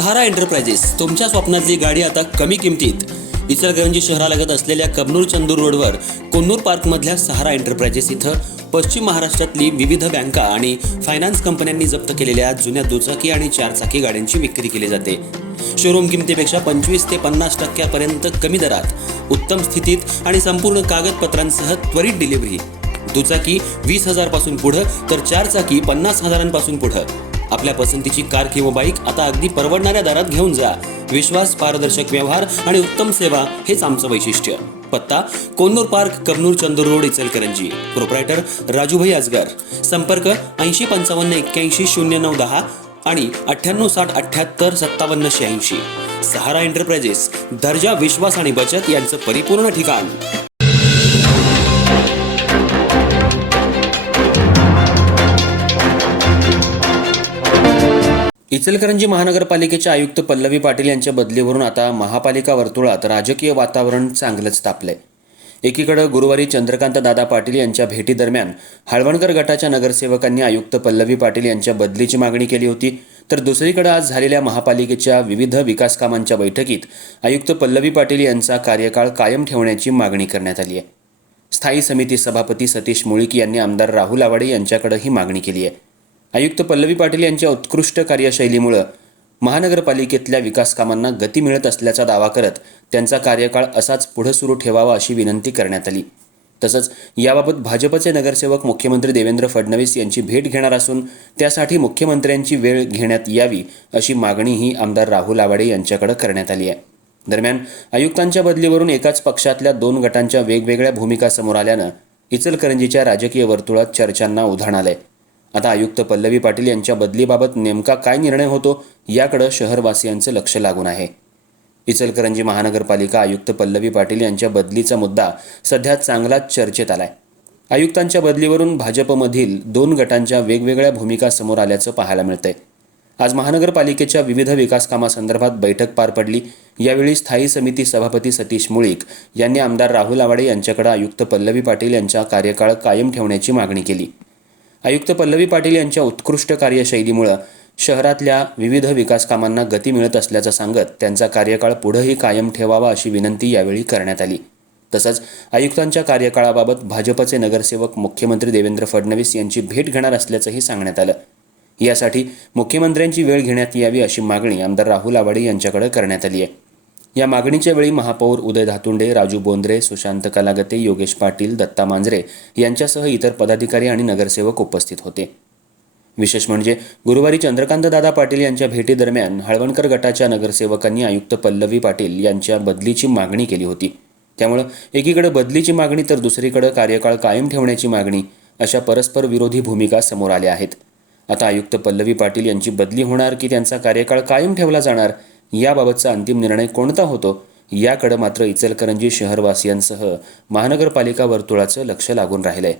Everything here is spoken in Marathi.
सहारा एंटरप्राइजेस तुमच्या स्वप्नातली गाडी आता कमी किमतीत. इचलकरंजी शहरालगत असलेल्या कबनूर चंदूर रोडवर कोन्नूर पार्कमधल्या सहारा एंटरप्राइजेस इथं पश्चिम महाराष्ट्रातली विविध बँका आणि फायनान्स कंपन्यांनी जप्त केलेल्या जुन्या दुचाकी आणि चारचाकी गाड्यांची विक्री केली जाते. शोरूम किमतीपेक्षा 25 ते 50% कमी दरात, उत्तम स्थितीत आणि संपूर्ण कागदपत्रांसह त्वरित डिलिव्हरी. दुचाकी 20,000 पासून पुढे तर चारचाकी 50,000 पुढे. आपल्या पसंतीची कार किंवा बाईक आता अगदी परवडणाऱ्या दरात घेऊन जा. विश्वास, पारदर्शक व्यवहार आणि उत्तम सेवा हेच आमचं वैशिष्ट्य. पत्ता Konnur park, Kabnur Chandur road, Ichalkaranji. Proprietor Rajubhai Ajgar. संपर्क 8055810910 आणि 9860785786. सहारा एंटरप्राइजेस, दर्जा, विश्वास आणि बचत यांचं परिपूर्ण ठिकाण. इचलकरंजी महानगरपालिकेचे आयुक्त पल्लवी पाटील यांच्या बदलीवरून आता महापालिका वर्तुळात राजकीय वातावरण चांगलंच तापलंय. एकीकडे गुरुवारी चंद्रकांत दादा पाटील यांच्या भेटीदरम्यान हळवणकर गटाच्या नगरसेवकांनी आयुक्त पल्लवी पाटील यांच्या बदलीची मागणी केली होती, तर दुसरीकडे आज झालेल्या महापालिकेच्या विविध विकास कामांच्या बैठकीत आयुक्त पल्लवी पाटील यांचा कार्यकाळ कायम ठेवण्याची मागणी करण्यात आली आहे. स्थायी समिती सभापती सतीश मुळीक यांनी आमदार राहुल आवाडे यांच्याकडे ही मागणी केली आहे. आयुक्त पल्लवी पाटील यांच्या उत्कृष्ट कार्यशैलीमुळे महानगरपालिकेतल्या विकास कामांना गती मिळत असल्याचा दावा करत त्यांचा कार्यकाळ असाच पुढे सुरू ठेवावा अशी विनंती करण्यात आली. तसंच याबाबत भाजपचे नगरसेवक मुख्यमंत्री देवेंद्र फडणवीस यांची भेट घेणार असून त्यासाठी मुख्यमंत्र्यांची वेळ घेण्यात यावी अशी मागणीही आमदार राहुल आवाडे यांच्याकडे करण्यात आली आहे. दरम्यान आयुक्तांच्या बदलीवरून एकाच पक्षातल्या 2 गटांच्या वेगवेगळ्या भूमिका समोर आल्यानं इचलकरंजीच्या राजकीय वर्तुळात चर्चांना उधाण आलंय. आता आयुक्त पल्लवी पाटील यांच्या बदलीबाबत नेमका काय निर्णय होतो याकडे शहरवासियांचं लक्ष लागून आहे. इचलकरंजी महानगरपालिका आयुक्त पल्लवी पाटील यांच्या बदलीचा मुद्दा सध्या चांगलाच चर्चेत आलाय. आयुक्तांच्या बदलीवरून भाजपमधील 2 गटांच्या वेगवेगळ्या भूमिका समोर आल्याचं पाहायला मिळतंय. आज महानगरपालिकेच्या विविध विकास कामासंदर्भात बैठक पार पडली. यावेळी स्थायी समिती सभापती सतीश मुळीक यांनी आमदार राहुल आवाडे यांच्याकडे आयुक्त पल्लवी पाटील यांचा कार्यकाळ कायम ठेवण्याची मागणी केली. आयुक्त पल्लवी पाटील यांच्या उत्कृष्ट कार्यशैलीमुळे शहरातल्या विविध विकास कामांना गती मिळत असल्याचं सांगत त्यांचा कार्यकाळ पुढेही कायम ठेवावा अशी विनंती यावेळी करण्यात आली. तसंच आयुक्तांच्या कार्यकाळाबाबत भाजपचे नगरसेवक मुख्यमंत्री देवेंद्र फडणवीस यांची भेट घेणार असल्याचंही सांगण्यात आलं. यासाठी मुख्यमंत्र्यांची वेळ घेण्यात यावी अशी मागणी आमदार राहुल आवाडे यांच्याकडे करण्यात आली आहे. या मागणीच्या वेळी महापौर उदय धातुंडे, राजू बोंद्रे, सुशांत कलागते, योगेश पाटील, दत्ता मांजरे यांच्यासह इतर पदाधिकारी आणि नगरसेवक उपस्थित होते. विशेष म्हणजे गुरुवारी चंद्रकांत दादा पाटील यांच्या भेटीदरम्यान हळवणकर गटाच्या नगरसेवकांनी आयुक्त पल्लवी पाटील यांच्या बदलीची मागणी केली होती. त्यामुळे एकीकडे बदलीची मागणी तर दुसरीकडे कार्यकाळ कायम ठेवण्याची मागणी अशा परस्पर विरोधी भूमिका समोर आल्या आहेत. आता आयुक्त पल्लवी पाटील यांची बदली होणार की त्यांचा कार्यकाळ कायम ठेवला जाणार याबाबतचा अंतिम निर्णय कोणता होतो याकडे मात्र इचलकरंजी शहरवासियांसह महानगरपालिका वर्तुळाचं लक्ष लागून राहिलंय.